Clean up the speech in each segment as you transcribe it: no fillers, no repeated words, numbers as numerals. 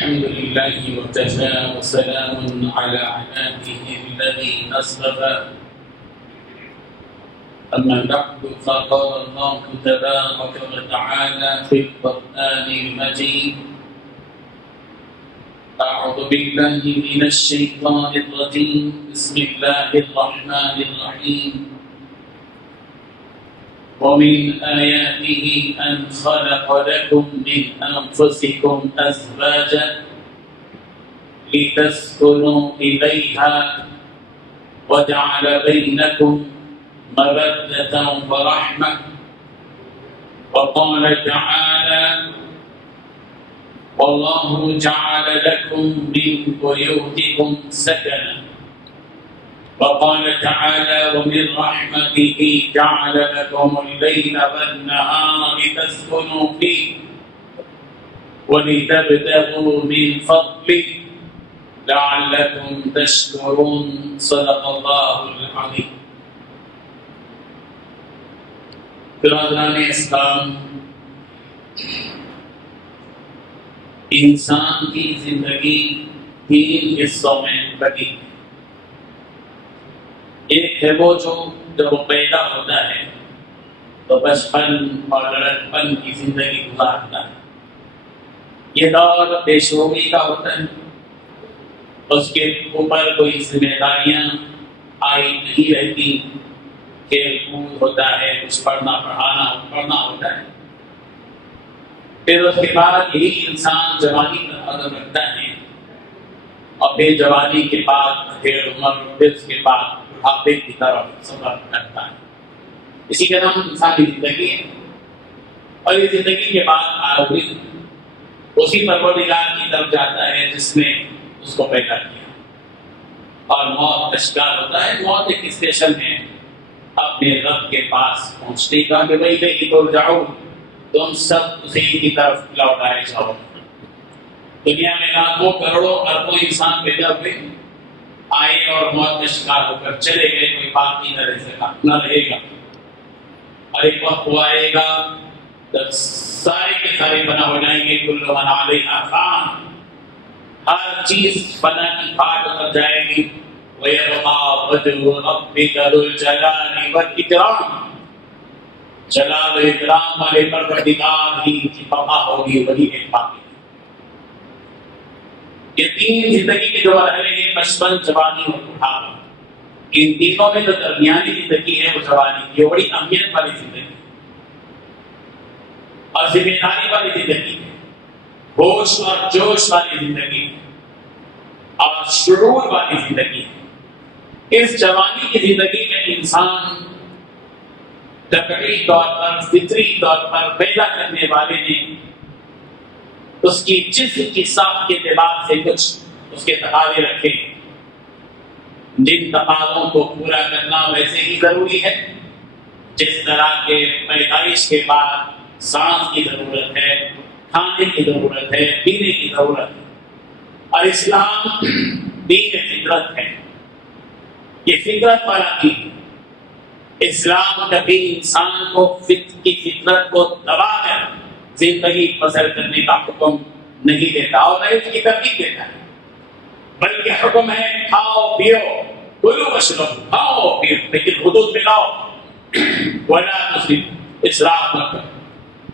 الحمد لله وكفى وسلام على عباده الذين اصطفى أما بعد فقال الله تبارك وتعالى في القرآن المجيد أعوذ بالله من الشيطان الرجيم بسم الله الرحمن الرحيم ومن آياته أن خلق لكم من أنفسكم أزواجا لتسكنوا إليها وجعل بينكم مودة ورحمة وقال تعالى والله جعل لكم من بيوتكم سكنا وقال تعالى ومن رحمته جعل لكم الليل والنهار لتسكنوا فيه ولتبتغوا من فضله لعلكم تشكرون صدق الله العظيم. برادران اسلام، انسان کی زندگی 3 حصوں میں بٹی ہے. ایک ہے وہ جب وہ پیدا ہوتا ہے تو بچپن اور لڑکپن کی زندگی گزارتا ہے. یہ دور بے شعوری کا ہوتا ہے. اس کے اوپر کوئی ذمہ داریاں آئی نہیں رہتی. کھیل کود ہوتا ہے، کچھ پڑھنا ہوتا ہے. پھر اس کے بعد یہی انسان جوانی کا قدم رکھتا ہے اور پھر جوانی کے بعد پھر عمر، پھر اس کے بعد بڑھاپے کی طرف سفر کرتا ہے. اسی کا نام انسانی زندگی ہے. اور یہ زندگی کے بعد آخری اسی پروردگار کی طرف جاتا ہے جس نے اس کو پیدا کیا. اور موت کا شکار ہوتا ہے. موت ایک اسٹیشن ہے اپنے رب کے پاس پہنچنے کا کہ بھائی کہیں تو جاؤ، تم سب اسی کی طرف لوٹائے جاؤ. دنیا میں لاکھوں کروڑوں اربوں انسان پیدا ہوئے، آئے اور موت کا شکار ہو کر چلے گئے. کوئی باقی نہ رہے گا. اور ایک وقت وہ آئے گا جب سارے کے سارے فنا ہو جائیں گے. کل من علیہا فان، ہر چیز فنا کی گھاٹ اتر جائے گی. وَيَبْقَى وَجْهُ رَبِّكَ ذُو الْجَلَالِ وَالْإِكْرَامِ، جلال و اکرام والے پروردگار ہی کی بقا ہوگی، وہی ایک باقی. یہ 3 زندگی کے جو مرحلے ہیں، بچپن، جوانی اور بڑھاپا، ان تینوں میں جو درمیانی زندگی ہے وہ جوانی کی، بڑی اہمیت والی زندگی اور ذمہ داری والی زندگی ہے، ہوش اور جوش والی زندگی اور شعور والی زندگی ہے. اس جوانی کی زندگی میں انسان طبعی طور پر، فطری طور پر پیدا کرنے والے نے اس کی جسم کی ساخت کے اعتبار سے کچھ اس کے تقاضے رکھے. جن تقاضوں کو پورا کرنا ویسے ہی ضروری ہے جس طرح کے پیدائش کے بعد سانس کی ضرورت ہے، کھانے کی ضرورت ہے، پینے کی ضرورت ہے. اور اسلام دین فطرت ہے. یہ فطرت والا دین. اسلام کبھی انسان کو کی فطرت کو دبا کر زندگی بسر کرنے کا حکم نہیں دیتا اور نہ اس کی ترغیب دیتا ہے، بلکہ حکم ہے کھاؤ پیو، کلوا واشربوا، کھاؤ پیو لیکن حدود میں لاؤ. ولا تسرفوا، اسراف مت کرو،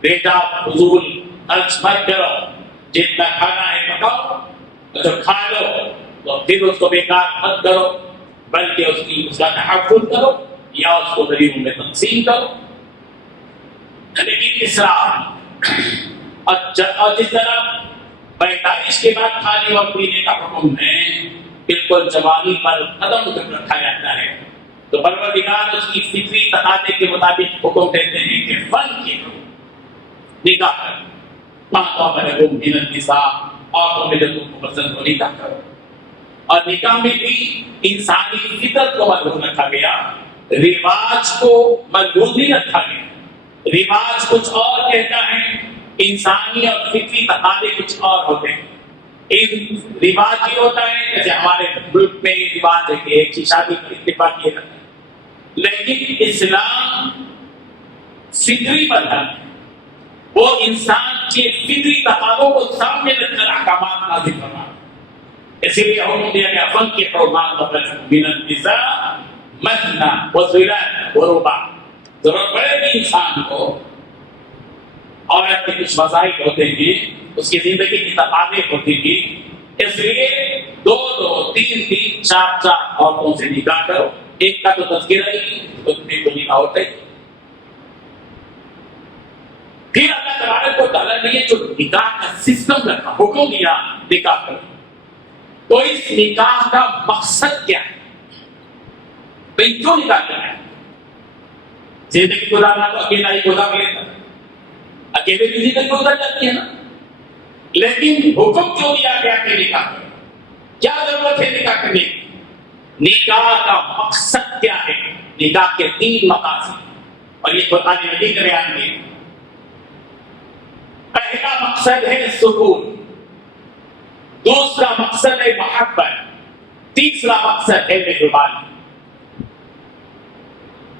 بیٹا فضول خرچ مت کرو. جتنا کھانا ہے پکاؤ، جو کھا لو تو پھر اس کو بیکار مت کرو، بلکہ اس کا تحفظ کرو یا اس کو غریبوں میں تقسیم کرو. لیکن اسراف. اور جس طرح پیدائش کے بعد کھانے اور پینے کا حکم ہے بالکل جوانی پر قدم رکھا جاتا ہے، تو پروردگار اس کی فطری تقاضے کے مطابق حکم دیتے ہیں کہ فن کی نکاح کرو. مَا مِنَ النِّسَاءِ، عورتوں میں جو تم کو پسند ہو نکاح کرو. اور نکاح میں بھی انسانی فطرت کو ملحوظ رکھا گیا، رواج کو ملحوظ نہیں رکھا گیا. رواج کچھ اور کہتا ہے، انسانی اور فطری تقاضے کچھ اور ہوتے ہیں. ایک رواج یہ ہوتا ہے جیسے ہمارے ملک میں رواج ہے کہ ایک ہی شادی پر اتفاق کیا جاتا ہے، لیکن اسلام فطری مذہب ہے. وہ انسان کے فطری تقاضوں کو سامنے رکھ کر احکامات نازل فرما. اسی لیے حکم دیا گیا فانکحوا ما طاب لکم من النساء مثنى وثلاث ورباع. ضرورت پڑے گی انسان کو، عورت کے کچھ مسائل ہوتے ہیں، اس کی زندگی کی تقاضے ہوتے ہیں، اس لیے 2 2 3 3 4 4 عورتوں سے نکاح کرو. ایک کا تو تذکرہ ہی تو نکاح ہوتا ہے. پھر اللہ تبارک و تعالیٰ نے جو نکاح کا سسٹم رکھا، حکم دیا نکاح کرو، تو اس نکاح کا مقصد کیا ہے؟ بھئی کیوں نکاح کرنا ہے؟ زندگی گزارنا تو اکیلا ہی گزار لیتا، اکیلے بھی زندگی گزر جاتی ہے نا. لیکن حکم کیوں دیا گیا کہ نکاح کرو؟ کیا ضرورت ہے نکاح کرنے کی؟ نکاح کا مقصد کیا ہے؟ نکاح کے 3 مقاصد، اور یہ قرآن مجید میں بیان ہے. پہلا مقصد ہے سکون، دوسرا مقصد ہے محبت، تیسرا مقصد ہے مہربانی.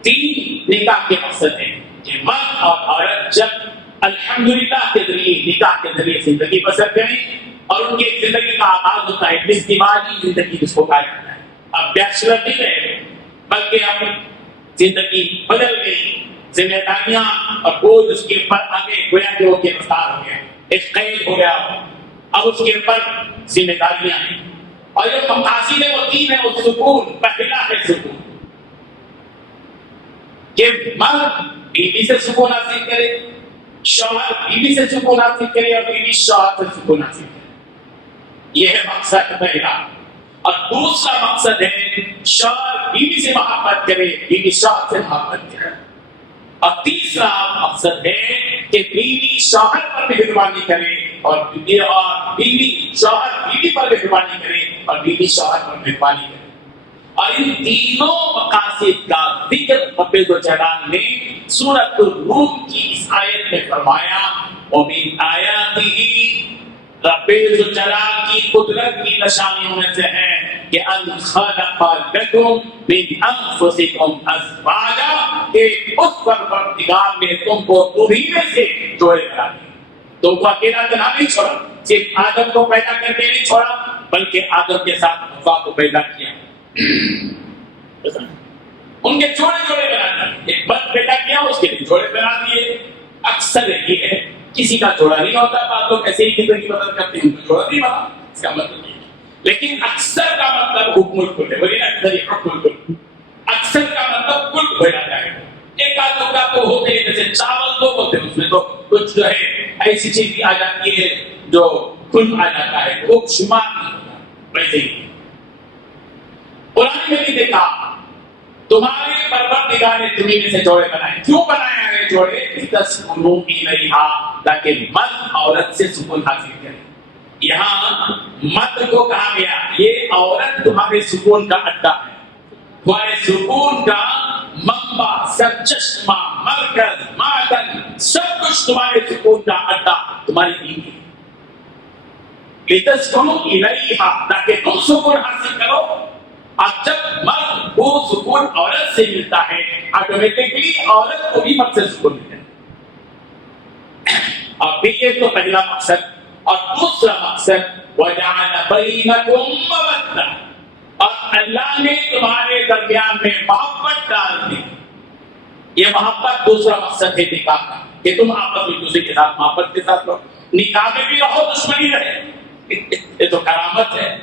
3 نکاح کے مقصد ہیں کہ مرد اور عورت جب الحمدللہ کے ذریعے نکاح کے ذریعے زندگی بسر کریں، اور ان کی زندگی کا آغاز ہوتا ہے ازدواجی زندگی جس کو کہا جاتا ہے. اب بیچلر نہیں رہے بلکہ اب زندگی بدل گئی، ذمہ داریاں اور بوجھ اس کے اوپر آگے گویا کہ وہ گرفتار ہو گیا، ایک قید ہو گیا. اب اس کے اوپر ذمہ داریاں ہیں، اور جو مقاصد ہے وہ 3 ہیں. وہ سکون، پہلا ہے سکون کہ مرد بیوی سے سکون حاصل کرے، شوہر بیوی سے سکون حاصل کرے، اور بیوی شوہر سے سکون حاصل کرے. یہ ہے مقصد پہلا. اور دوسرا مقصد ہے شوہر بیوی سے محبت کرے، بیوی شوہر سے محبت کرے. اور تیسرا مقصد ہے کہ بیوی شوہر پر مہربانی کرے، اور بیوی شوہر بیوی پر مہربانی کرے، اور بیوی شوہر پر مہربانی کرے. اور ان تینوں مقاصد کا ذکر رب الجلال نے سورۃ الروم کی اس آیت میں فرمایا. وَمِنْ آیَاتِهِ، رب الجلال کی قدرت کی نشانیوں میں سے ہے کہ ان خلق لکم من انفسکم ازواجا، کہ اس پروردگار نے تم کو تمہیں میں سے جوڑے بنا دیا. تم کو اکیلا بنا نہیں چھوڑا، صرف آدم کو پیدا کر کے نہیں چھوڑا بلکہ آدم کے ساتھ حوا کو پیدا کیا، ان کے جوڑے جوڑے بنا دیے. ایک مرد پیدا کیا، اس کے جوڑے بنا دیے. اکثر یہ ہے کسی کا جوڑا نہیں ہوتا، بعض لوگ ایسے ہی زندگی بدل کرتے ہیں، جوڑا نہیں بنا، اس کا مطلب نہیں. لیکن اکثر کا مطلب حکم الکل ہے، وہی اکثر حکم الکل، اکثر کا مطلب کل ہو جاتا ہے. ایک آدھ کا تو ہوتے ہیں جیسے چاول دو ہوتے ہیں، اس میں تو کچھ جو ہے ایسی چیز بھی آ جاتی ہے جو کل آ جاتا ہے، وہ شمار نہیں ہوتا. ویسے ہی قرآن میں بھی دیکھا تمہارے پروردگار نے تمہیں میں سے جوڑے بنائے. کیوں بنایا ہے جوڑے؟ لتسکنوا الیہا، تاکہ مرد عورت سے سکون حاصل کرے. یہاں مرد کو کہا گیا یہ عورت تمہارے سکون کا اڈا ہے، تمہارے سکون کا منبع، سرچشمہ، مرکز، معدن، سب کچھ تمہارے سکون کا اڈا تمہاری بیوی ہے. لتسکنوا الیہا، تاکہ تم سکون حاصل کرو. اب جب مرد کو سکون عورت سے ملتا ہے، آٹومیٹکلی عورت کو بھی مرد سے سکون ملتا ہے. اور پھر یہ تو پہلا مقصد. اور دوسرا مقصد وَجَعَلَ بَيْنَكُمْ مَوَدَّةً، اور اللہ نے تمہارے درمیان میں محبت ڈال دی. یہ محبت دوسرا مقصد ہے نکاح کا، کہ تم آپس میں دوسرے کے ساتھ محبت کے ساتھ رہو. نکاح میں بھی رہو، دشمنی رہے، یہ تو کرامت ہے.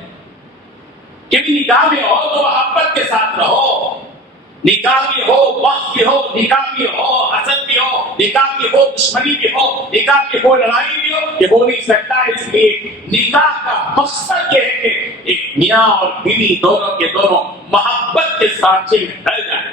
کہ نکاح میں ہو تو محبت کے ساتھ رہو. نکاح بھی ہو، وقت بھی ہو، نکاح بھی ہو، حسد بھی ہو، نکاح بھی ہو، دشمنی بھی ہو، نکاح بھی ہو، لڑائی بھی ہو، یہ ہو نہیں سکتا. اس لیے نکاح کا مقصد یہ ہے کہ ایک میاں اور بیوی دونوں کے دونوں محبت کے سانچے میں ڈل جائیں.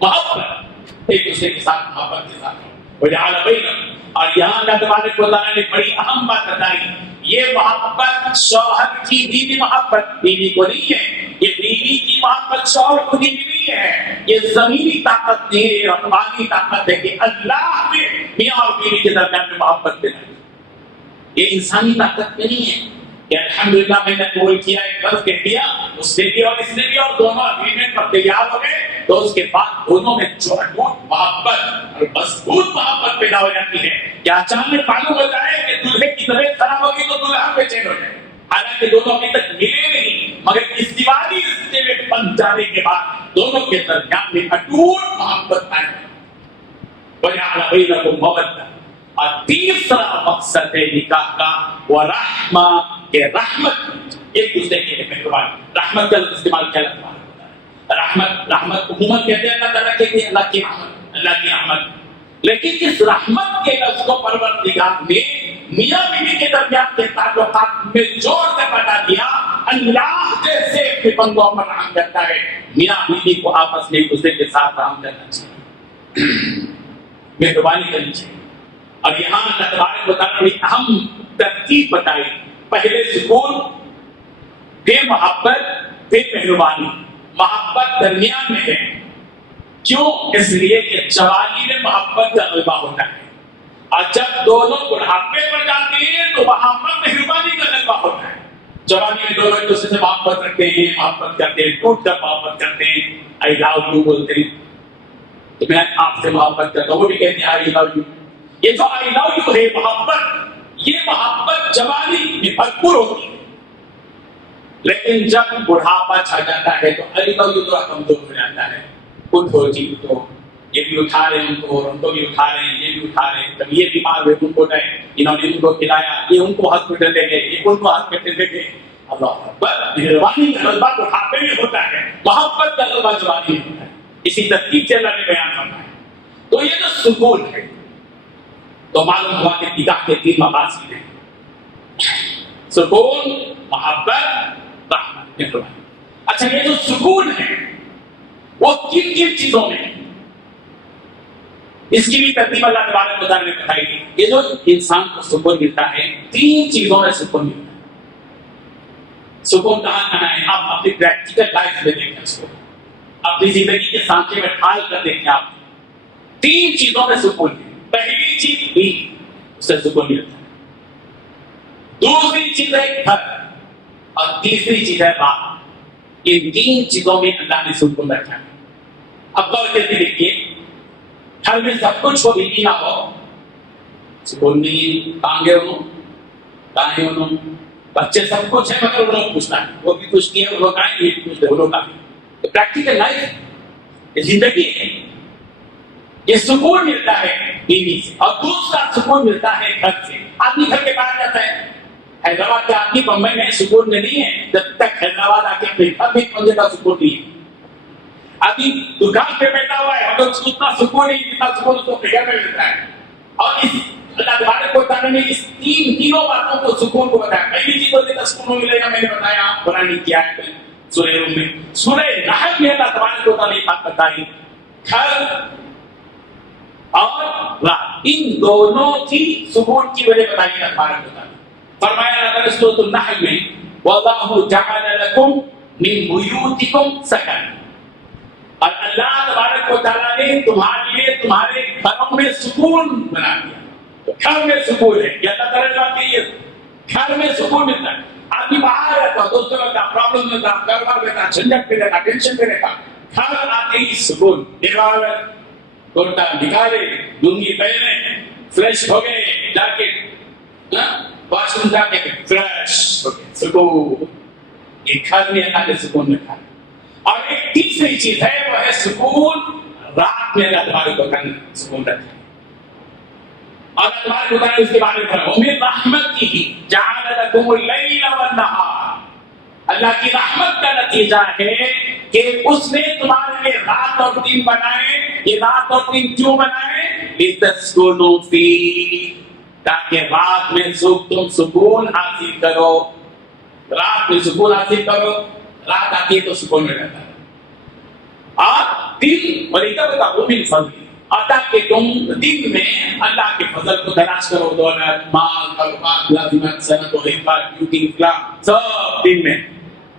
محبت، ایک دوسرے کے ساتھ محبت کے ساتھ وجعل بینکم. اور یہاں اللہ تبارک و تعالیٰ نے بڑی اہم بات بتائی. یہ محبت شوہر کی بیوی محبت بیوی کو نہیں ہے، یہ بیوی کی محبت شوہر کو نہیں ہے. یہ زمینی طاقت نہیں ہے، رحمانی طاقت ہے کہ اللہ نے میاں اور بیوی کے درمیان میں محبت بنائی. یہ انسانی طاقت نہیں ہے کہ الحمدللہ میں نے قبول کیا، ایک لفظ کہہ دیا، اس نے بھی اور اس نے بھی، اور دونوں اگریمنٹ پر تیار ہو گئے، تو اس کے بعد دونوں میں محبت اور مضبوط محبت پیدا ہو جاتی ہے کیا اچانک معلوم ہو جائے کہ دلہے کی طبیعت خراب ہوگی تو دلہا بے چین ہو جائے، حالانکہ دونوں ابھی تک ملے نہیں، مگر ازدواجی رشتے میں بن جانے کے بعد دونوں کے درمیان میں اٹوٹ محبت آئے، وجعل بینکم مودۃ۔ اور تیسرا مقصد ہے نکاح کا وہ رحمہ، کہ رحمت ایک دوسرے کے لیے مہربانی، رحمت کا استعمال کیا لگتا ہے، رحمت عموماً کہتے ہیں اللہ تعالیٰ کے لیے اللہ کی رحمت، اللہ کی رحمت، لیکن اس رحمت کے لفظ کو پروردگار نے میاں بیوی کے درمیان کے تعلقات میں جوڑ کر بتا دیا، اللہ جیسے اپنے بندوں پر رحم کرتا ہے، میاں بیوی کو آپس میں ایک دوسرے کے ساتھ رحم کرنا چاہیے، مہربانی کرنی چاہیے۔ اور یہاں اللہ تبارک و تعالیٰ نے اہم ترتیب بتائی، پہلے سکون، پھر محبت، پھر مہربانی۔ محبت درمیان میں ہے، کیوں؟ اس لیے کہ جوانی میں محبت کا غلبہ ہوتا ہے، اور جب دونوں بڑھاپے پر جاتے ہیں تو وہاں پر مہربانی کا غلبہ ہوتا ہے۔ جوانی میں دونوں ایک دوسرے سے محبت رکھتے ہیں، محبت کرتے ہیں، ٹوٹ کر محبت کرتے ہیں، آئی لو یو بولتے ہیں، تو میں آپ سے محبت کرتا ہوں، وہ بھی کہتے ہیں آئی لو یو۔ یہ جو آئی لو یو ہے محبت، یہ محبت جوانی میں بھرپور ہوتی ہے، لیکن جب بڑھاپا چھا جاتا ہے تو آئی لو یو تھوڑا کمزور ہو جاتا ہے، خود ہو جی تو یہ بھی اٹھا رہے ہیں ان کو بھی اٹھا رہے ہیں، یہ بھی اٹھا رہے ہیں، کبھی یہ بیمار ہوئے ان کو گئے، انہوں نے ان کو کھلایا، یہ ان کو ہاسپٹل لے گئے، یہ ان کو ہاسپٹل لے گئے۔ اللہ اکبر، مہربانی کا غلبہ بڑھاپے میں ہوتا ہے، محبت کا غلبہ جوانی میں ہوتا ہے، اسی ترتیب سے اللہ نے بیان کرنا ہے۔ تو یہ جو سکون ہے، تو معلوم ہوا کہ نکاح کے تین مقاصد ہیں، سکون، محبت، رحمت، مہربانی۔ اچھا، یہ جو سکون ہے وہ کن کن چیزوں میں، اس کی بھی ترتیب اللہ تبارک و تعالیٰ نے بتائی ہے۔ یہ جو انسان کو سکون ملتا ہے، تین چیزوں میں سکون ملتا ہے۔ سکون کہاں کہاں ہے؟ آپ اپنی پریکٹیکل لائف میں دیکھیں، اس کو اپنی زندگی کے سانچے میں ڈھال کر دیکھیں، آپ تین چیزوں میں سکون ہے۔ پہلی چیز بھی اس سے سکون ملتا ہے، دوسری چیز ہے گھر، اور تیسری چیز ہے بات۔ ان تین چیزوں میں اللہ نے سکون رکھا ہے۔ اب غور کرتے دیکھیے، گھر میں سب کچھ ہو بھی نہ ہو، سکون نہیں، کانگے انہوں کہیں انہوں، بچے سب کچھ ہے مگر انہوں پوچھتا ہے، وہ بھی کچھ نہیں ہے، انہوں کہیں یہ بھی پوچھتے انہوں کہیں۔ تو پریکٹیکل لائف، یہ زندگی ہے، یہ سکون ملتا ہے بیوی سے، اور دوسرا سکون ملتا ہے گھر سے۔ آدمی گھر کے باہر جاتا ہے، حیدرآباد کے آدمی بمبئی میں سکون میں نہیں ہے جب تک حیدرآباد آ کے اپنے گھر میں پہنچے کا سکون نہیں ہے۔ آدمی دکان پہ بیٹھا ہوا ہے مگر اتنا سکون نہیں جتنا سکون اس کو گھر میں ملتا ہے۔ اور اس اللہ تبارک و تعالیٰ نے اس تینوں باتوں کو سکون کو بتایا۔ پہلی چیز ہوتی ہے سکون ملے گا، میں نے بتایا قرآن کی آیت میں سورہ روم میں، سورہ نحل میں اللہ تبارک و تعالیٰ نے بات بتائی، گھر اور رات، ان دونوں کی سکون کی وجہ بتائی اللہ تبارک و تعالیٰ۔ فرمایا اللہ تعالیٰ سورۃ النحل میں، وَاللَّهُ جَعَلَ لَكُم مِّن بُيُوتِكُمْ سَكَنًا، اور اللہ تبارک و تعالیٰ نے تمہارے لیے تمہارے گھروں میں سکون بنا دیا۔ گھر میں سکون ہے، یہ اللہ تعالیٰ نے بات کہی ہے، گھر میں سکون ملتا ہے۔ آدمی باہر رہتا، دوستوں میں رہتا، پرابلم میں رہتا، کاروبار میں رہتا، جھنجٹ میں رہتا، ٹینشن میں رہتا، گھر آتے ہی سکون، کرتا نکالے، لنگی پہنے، فریش ہو گئے، جا کے واش روم جا کے فریش ہو گئے، سکون۔ یہ گھر میں اللہ نے سکون رکھا۔ اور ایک تیسری چیز ہے، وہ ہے سکون رات میں اللہ تبارک و تعالیٰ نے سکون رکھا۔ اور اللہ تبارک و تعالیٰ نے اس کے بارے میں فرمایا، وَمِن رَحْمَتِهِ جَعَلَ لَكُمُ اللَّيْلَ وَالنَّهَارَ، اللہ کی رحمت کا نتیجہ ہے کہ اس نے تمہارے لیے رات اور دن بنائے۔ یہ رات اور دن کیوں بنائے؟ لِتَسْكُنُوا فِيهِ، تاکہ رات میں تم سکون حاصل کرو، رات میں سکون حاصل کرو، رات آتی ہے تو سکون میں رہتا ہے۔ اور دن وَلِتَبْتَغُوا مِن فَضْلِهِ، اور تاکہ تم دن میں اللہ کے فضل کو تلاش کرو، دولت، مال، کاروبار، لازمت، صنعت و حرفت، بیوٹی، اخلاق، سب دن میں۔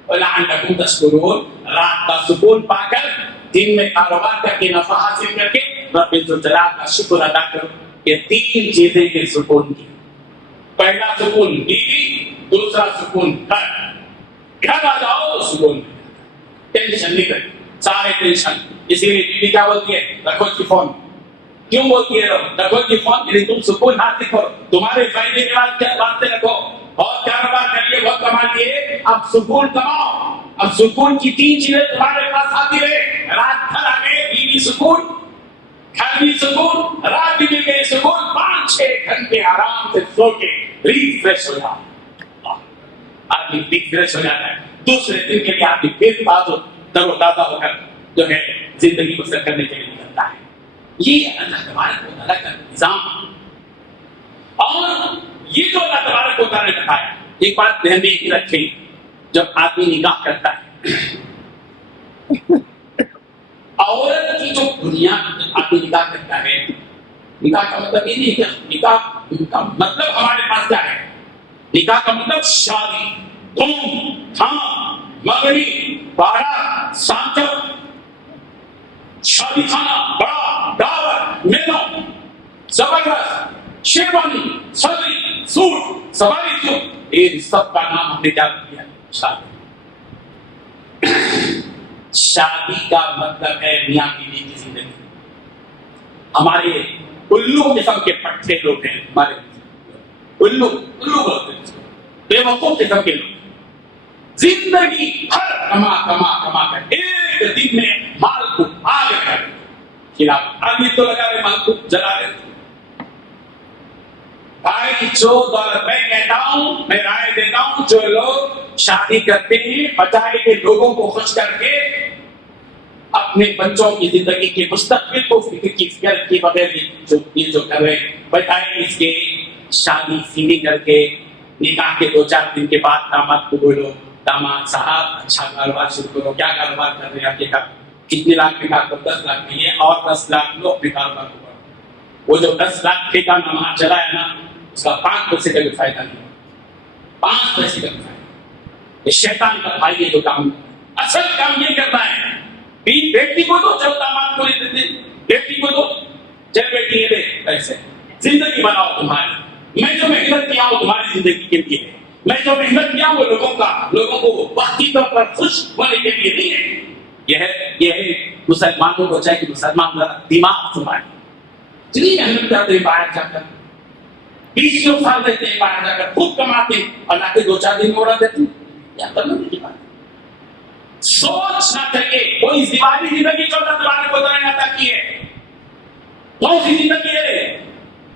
وَلَعَلَّكُمْ تَشْكُرُونَ، رات کا سکون پا کر دن میں کاروبار کر کے نفع حاصل کر کے رب ذوالجلال کا شکر ادا کرو۔ یہ تین چیزیں ہیں سکون کی۔ پہلا سکون بیوی، دوسرا سکون گھر۔ گھر آ جاؤ تو سکون، ٹینشن نہیں کرے، سارے ٹینشن۔ اسی لیے بیوی کیا بولتی ہے؟ رکھو جی فون، کیوں بولتی ہے رکھو کہ فون یعنی تم سکون حاصل کرو، تمہارے فائدے کے بعد کیا باتیں رکھو، بہت کاروبار کریے، بہت کما لیے، اب سکون کماؤ، اب سکون کی 3 چیزیں تمہارے پاس آتی رہے، رات بھر آگے بیوی سکون، گھر بھی سکون، رات بھی مل گئی سکون، 5-6 گھنٹے آرام سے سو کے ریفریش ہو جاؤ، آدمی ریفریش ہو جاتا ہے، دوسرے دن کے لیے آدمی پھر تر و تازہ ہو کر جو ہے زندگی بسر کرنے کے لیے نکلتا ہے۔ یہ اللہ تبارک و تعالیٰ کا نظام، اور یہ جو اللہ تبارک و تعالیٰ نے بتایا، ایک بات ذہن میں رکھیں، جب آدمی نکاح کرتا ہے، عورت کی جو بنیاد، آدمی نکاح کرتا ہے، نکاح کا مطلب یہ نہیں کہ نکاح کا مطلب ہمارے پاس کیا ہے، نکاح کا مطلب شادی، دھوم دھام، مغرب بارات سانچو، شادی خانہ، بڑا دعوت، میلوں، زبردست، شیروانی، صدری، سوٹ، سواری سوٹ، یہ سب کا نام ہم نے کیا دیا؟ شادی۔ شادی کا مطلب ہے میاں بیوی کی زندگی۔ ہمارے الو قسم کے پٹھے لوگ ہیں، ہمارے الو بولتے ہیں، بے وقوف قسم کے لوگ، زندگی ہر کما کر ایک دن میں مال کو آگ کر خلاف، آدمی تو لگا رہے مال کو جلا رہے تھے۔ بھائی جو دولت، میں کہتا ہوں، میں رائے دیتا ہوں، جو لوگ شادی کرتے ہیں بجائے کے لوگوں کو خوش کر کے اپنے بچوں کی زندگی کے مستقبل کو فکر کے بغیر یہ جو کر رہے ہیں، بجائے اس کے شادی سیدھی کر کے نکاح کے 2-4 دن کے بعد داماد کو بولو، داماد صاحب اچھا کاروبار شروع کرو، کیا کاروبار کر رہے ہیں آپ کے گھر، کتنے لاکھ میں کام کرو، 10 لاکھ میں، یہ اور 10 لاکھ لو اپنے کاروبار کو بڑھو۔ وہ جو 10 لاکھ کے کا نماز چلا ہے نا، اس کا 5 پیسے کا بھی فائدہ نہیں، 5 پیسے کا بھی فائدہ، یہ شیطان کا بھائی ہے جو کام، اصل کام یہ کرنا ہے، بیٹی کو دو، چلو داماد کو لے دیتے، بیٹی کو دو، چل بیٹی یہ لے پیسے، زندگی بناؤ تمہاری، میں جو محنت کیا ہوں تمہاری زندگی کے لیے ہے، میں جو محنت کیا وہ لوگوں کو وقتی طور پر خوش ہونے کے لیے نہیں ہے۔ یہ ہے مسلمانوں کو چاہیے کہ مسلمان دماغ سنبھالے، اتنی محنت کرتے ہیں باہر جا کر، 20 سال دیتے ہیں باہر جا کر، خوب کماتے ہیں، اللہ کے 2-4 دن اڑا دیتے ہیں، کیا کرنا کی بات، سوچنا چاہیے کوئی ازدواجی زندگی جو اللہ تبارک و تعالیٰ نے عطا کی ہے، کون سی زندگی ہے،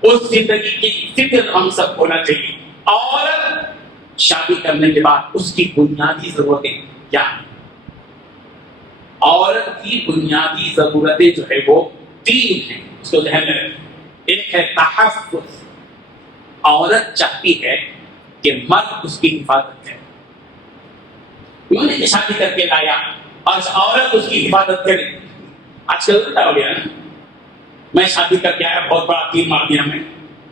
اس زندگی کی فکر ہم سب ہونا چاہیے۔ اور شادی کرنے کے بعد اس کی بنیادی ضرورتیں کیا ہیں؟ عورت کی بنیادی ضرورتیں جو ہے وہ 3 ہیں، اس کو ذہن میں رکھیں۔ ایک ہے تحفظ، عورت چاہتی ہے کہ مرد اس کی حفاظت کرے، کیوں نہیں شادی کر کے لایا اور عورت اس کی حفاظت کرے؟ آج کل الٹا ہو گیا نا، میں شادی کر کے آیا، بہت بڑا تیر مار دیا میں،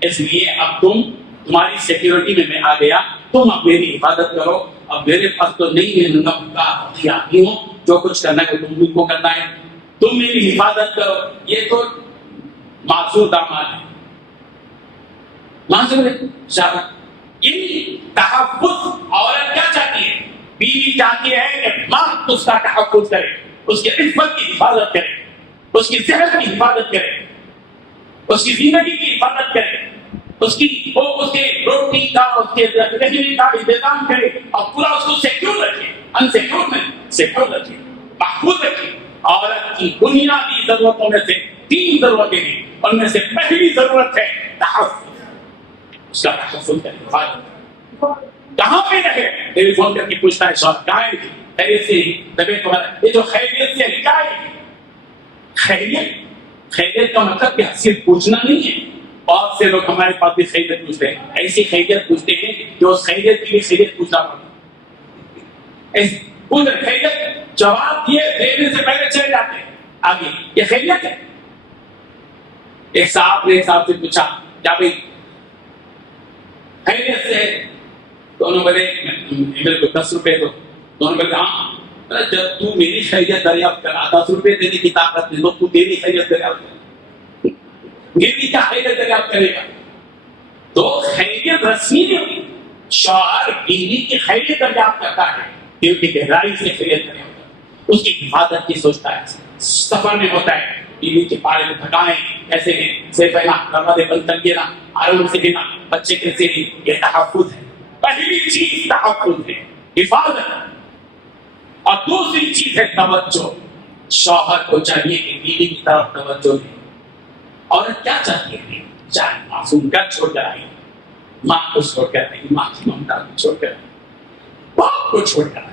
اس لیے اب تمہاری سیکیورٹی میں آ گیا، تم اب میری حفاظت کرو، اب میرے پاس تو نہیں ہے، آدمی ہوں، جو کچھ کرنا ہے تم کو کرنا ہے، تم میری حفاظت کرو۔ یہ تو معذور داماد ہے، معذور ہے شادی۔ یہ تحفظ، عورت کیا چاہتی ہے؟ بیوی چاہتی ہے کہ مرد اس کا تحفظ کرے، اس کے عفت کی حفاظت کرے، اس کی صحت کی حفاظت کرے، اس کی زندگی کی حفاظت کرے، اس کے روٹی کا، اس کے رہنے کا انتظام کرے، اور پورا اس کو سیکیور رکھے، انسیکیور میں سیکیور رکھے، محفوظ رکھے۔ عورت کی بنیادی ضرورتوں میں سے 3 ضرورتیں ہیں، ان میں سے پہلی ضرورت ہے تحفظ، اس کا تحفظ کرے، حفاظت کرے۔ کہاں پہ رہے؟ ٹیلی فون کر کے پوچھتا ہے شوہر کہاں ہے، خیریت سے، طبیعت کو، یہ جو خیریت سے کیا ہے؟ خیریت کا مطلب کہ صرف پوچھنا نہیں ہے، بہت سے لوگ ہمارے پاس بھی خیریت پوچھتے ہیں، ایسی خیریت پوچھتے ہیں کہ اس خیریت کی بھی خیریت پوچھنا پڑتا ہے، خیریت جواب دینے سے پہلے چلے جاتے ہیں آگے، یہ خیریت ہے۔ ایک صاحب نے ایک صاحب سے پوچھا کیا بھائی خیریت سے؟ دونوں بولے میرے کو 10 روپے دو، دونوں بولے ہاں، جب تو میری خیریت دریافت کرا 10 روپے دینے کی طاقت نہیں، تو تیری خیریت دریافت کر، میری کیا خیریت دریافت کرے گا؟ تو خیریت رسمی نہیں ہوتی، شوہر بیوی کی خیریت دریافت کرتا ہے، دل کی گہرائی سے خیریت دریافت کرتا ہے، اس کی حفاظت کی سوچتا ہے، سفر میں ہوتا ہے بیوی کے بارے میں بھگائیں، ایسے سے پہنا دروازے بند کر دینا، آرام سے دینا، بچے کے سے بھی، یہ تحفظ ہے. پہلی چیز تحفظ ہے، حفاظت. اور دوسری چیز ہے توجہ. شوہر کو چاہیے کہ بیوی کی طرف توجہ دے. عورت کیا چاہتی ہے؟ چاہے معصوم گھر چھوڑ کر آئی، ماں کو چھوڑ کر آئی، ماں کی ممتا کو چھوڑ کر آئی، باپ کو چھوڑ کر آئی،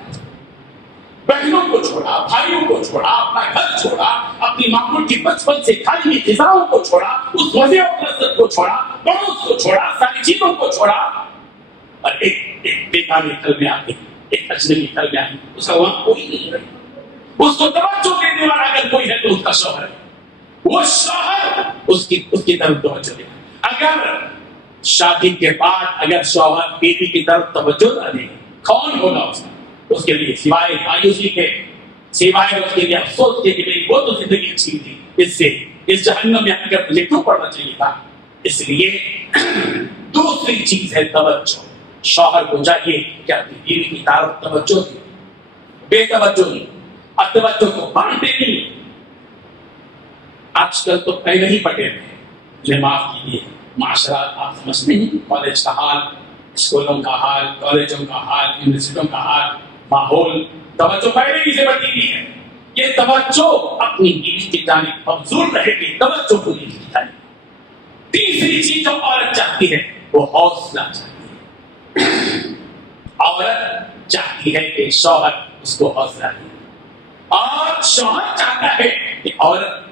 بہنوں کو چھوڑا، بھائیوں کو چھوڑا، اپنا گھر چھوڑا، اپنی ماحول کی بچپن سے کھائی ہوئی غذاؤں کو چھوڑا، اس مزے اور لذت کو چھوڑا، پڑوس کو چھوڑا، ساری چیزوں کو چھوڑا، اور ایک بیگانے گھر میں آتی، ایک اجنبی گھر میں آئی. اس کا وہاں کوئی نہیں ہے. اس کو توجہ دینے والا اگر کوئی ہے تو اس کا شوہر ہے. وہ شوہر اس کی طرف توجہ دے. اگر شادی کے بعد اگر شوہر بیوی کی طرف توجہ نہ دے، کون ہوگا اس کے لیے سوائے مایوسی کے، سوائے اس کے لیے افسوس کے کہ وہ تو زندگی اچھی تھی، اس جہنم میں اگر مجھے کیوں پڑھنا چاہیے تھا. اس لیے دوسری چیز ہے توجہ. شوہر کو چاہیے کہ اپنی بیوی کی طرف توجہ دے، بے توجہ نہیں، اور توجہ کو بانٹے نہیں. آج کل تو پہلے ہی پٹے ہیں، مجھے معاف کیجیے، معاشرہ آپ سمجھتے ہیں، کالج کا حال، اسکولوں کا حال، کالجوں کا حال، یونیورسٹیوں کا حال، ماحول، توجہ پہلے ہی سے بڑھی ہوئی ہے. یہ توجہ اپنی بیوی کی جانب مبذول رہے گی، توجہ پوری کی جائے. تیسری چیز جو عورت چاہتی ہے وہ حوصلہ چاہتی ہے. عورت چاہتی ہے کہ شوہر اس کو حوصلہ دے، اور شوہر چاہتا ہے کہ عورت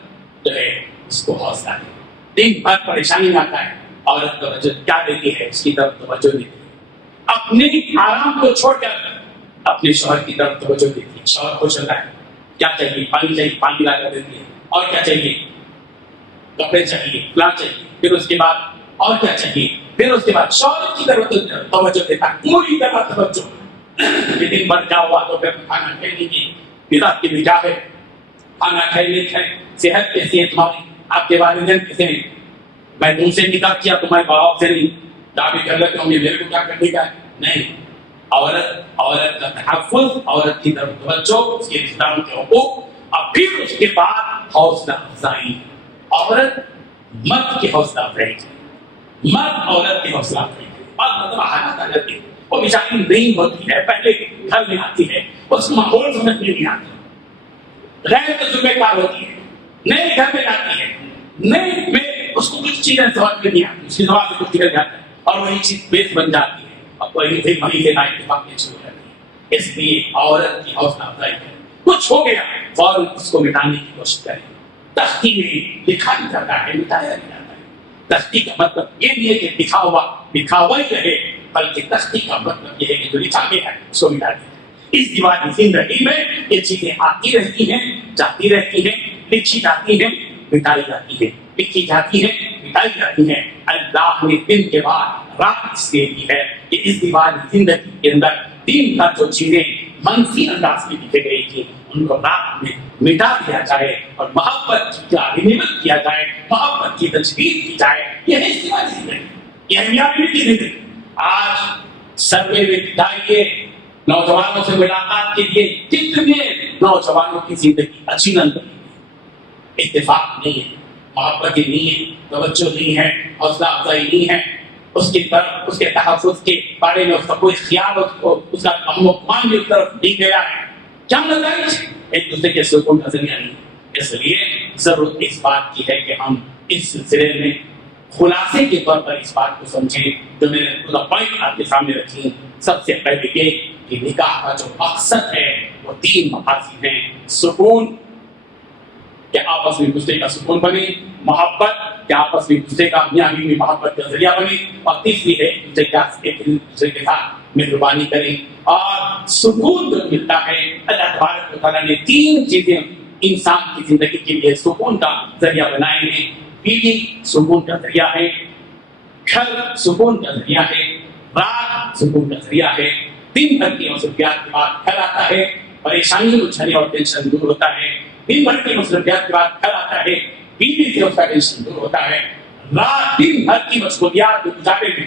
جو ہے اس کو حوصلہ دے. دن بھر پریشانی میں آتا ہے، عورت توجہ کیا دیتی ہے؟ اس کی طرف توجہ دیتی ہے. اپنے آرام کو چھوڑ کر اپنے شوہر کی طرف توجہ دیتی ہے. شوہر کو چلتا ہے، کیا چاہیے؟ پانی چاہیے، پانی لا کر دیتی ہے. اور کیا چاہیے؟ کپڑے چاہیے، کھلا چاہیے. پھر اس کے بعد اور کیا چاہیے؟ پھر اس کے بعد شوہر کی طرف توجہ دیتا ہے، پوری طرح توجہ. دن بھر کیا ہوا تو پھر کھانا کھانے کی پتا کی بھی کیا ہے، کھانا کھائے کھائے، صحت کیسی ہے تمہاری، آپ کے والدین کیسے ہیں، میں تم سے نکاح کیا تمہارے باپ سے نہیں، دعوی کر لیتے ہوں گے میرے کو کیا کرنے کا ہے. نہیں، عورت کا تحفظ، عورت کی طرف توجہ، اس کے رشتہ کے حقوق، اور پھر اس کے بعد حوصلہ افزائی. عورت مرد کی حوصلہ افزائی، مرد عورت کی حوصلہ افزائی. اور مطلب حالات آ جاتی ہے، وہ بیچاری نہیں ہوتی ہے، پہلے گھر میں آتی ہے، اس ماحول سمجھ میں نہیں آتا، غیر تجربے کار ہوتی ہے، نئے گھر میں جاتی ہے، نئے میں اس کو کچھ چیزیں سمجھ میں نہیں آتی، اس کی زبان سے کچھ نکل جاتا ہے اور وہی چیز بیس بن جاتی ہے، اور وہی سے نا اتفاقی شروع ہو جاتی ہے. اس لیے عورت کی حوصلہ افزائی ہے. کچھ ہو گیا فوراً اس کو مٹانے کی کوشش کریں. تختی میں لکھا نہیں جاتا ہے، مٹایا نہیں جاتا ہے. تختی کا مطلب یہ نہیں ہے کہ دکھاوا ہی رہے، بلکہ تختی کا مطلب یہ ہے کہ جو لکھا گیا ہے اس کو مٹا دیں. اس دیوانی زندگی میں یہ چیزیں آتی رہتی ہیں، جاتی رہتی ہیں، لکھی جاتی ہیں، مٹائی جاتی ہیں، لکھی جاتی ہیں، مٹائی جاتی ہیں. اللہ نے دن کے بعد رات اس لیے دی ہے کہ اس دیوانی زندگی کے اندر دن کا جو چیزیں منفی انداز میں لکھی گئی تھی ان کو رات میں مٹا دیا جائے اور محبت کا رینیول کیا جائے، محبت کی تجدید کی جائے. یہ ہے اس دیوانی زندگی، یہ ہے میاں بیوی کی زندگی. آج سروے میں دکھائیے نوجوانوں سے ملاقات کے لیے کتنے نوجوانوں کی زندگی اچھی نہ لگی. اتفاق نہیں ہے، محبت نہیں ہے، توجہ نہیں ہے، حوصلہ افزائی نہیں ہے، اس کی طرف اس کے تحفظ کے بارے میں اس کا کوئی خیال، اس کا ہم گمان بھی اس طرف نہیں گیا ہے. کیا نتائج؟ ایک دوسرے کے سکون کا ذریعہ نہیں. اس لیے ضرورت اس بات کی ہے کہ ہم اس سلسلے میں خلاصے کے طور پر اس بات کو سمجھیں جو میں نے پوائنٹ آپ کے سامنے رکھی. سب سے پہلے یہ کہ نکاح کا جو مقصد ہے وہ 3 مقاصد ہیں. سکون، کہ آپس میں دوسرے کا سکون بنے، محبت، کہ آپس میں دوسرے کا میاں بیوی محبت کا ذریعہ بنے، اور تیسری ہے دوسرے کے ساتھ مہربانی کریں. اور سکون جو ملتا ہے اللہ تبارک و تعالیٰ نے 3 چیزیں انسان کی زندگی کے لیے سکون کا ذریعہ بنائے ہیں. بیوی سکون کا ذریعہ ہے، گھر سکون کا ذریعہ ہے، رات سکون کا ذریعہ ہے. دن بھر کی مصروفیات کے بعد گھر آتا ہے، پریشانی مچھلی اور ٹینشن دور ہوتا ہے. دن بھر کی مصروفیات کے بعد گھر آتا ہے، بیوی سے اس کا ٹینشن دور ہوتا ہے. رات دن بھر کی مشغولیات کے گزارے میں